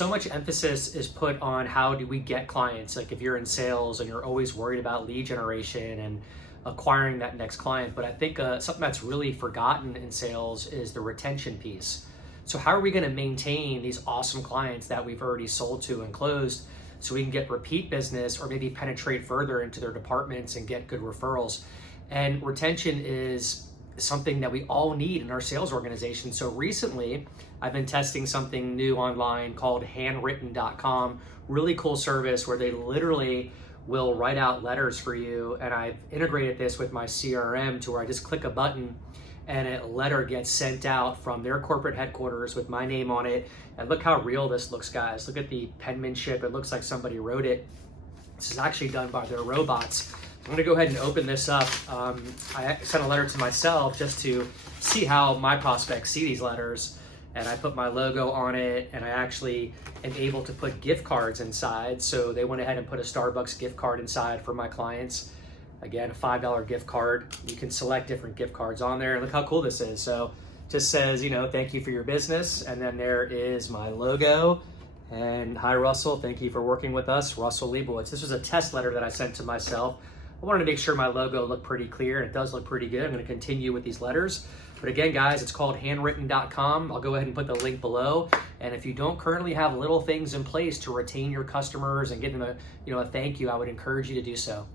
so much emphasis is put on how do we get clients. Like if you're in sales and you're always worried about lead generation and acquiring that next client. But I think something that's really forgotten in sales is the retention piece. So how are we going to maintain these awesome clients that we've already sold to and closed so we can get repeat business or maybe penetrate further into their departments and get good referrals? And retention is something that we all need in our sales organization. So recently, I've been testing something new online called handwritten.com. Really cool service where they literally will write out letters for you. And I've integrated this with my CRM to where I just click a button and a letter gets sent out from their corporate headquarters with my name on it. And look how real this looks, guys. Look at the penmanship. It looks like somebody wrote it. This is actually done by their robots. I'm gonna go ahead and open this up. I sent a letter to myself just to see how my prospects see these letters. And I put my logo on it, and I actually am able to put gift cards inside. So they went ahead and put a Starbucks gift card inside for my clients. Again, a $5 gift card. You can select different gift cards on there. Look how cool this is. So just says, thank you for your business. And then there is my logo. And hi, Russell. Thank you for working with us, Russell Liebowitz. This was a test letter that I sent to myself. I wanted to make sure my logo looked pretty clear, and it does look pretty good. I'm going to continue with these letters. But again, guys, it's called handwritten.com. I'll go ahead and put the link below. And if you don't currently have little things in place to retain your customers and give them a thank you, I would encourage you to do so.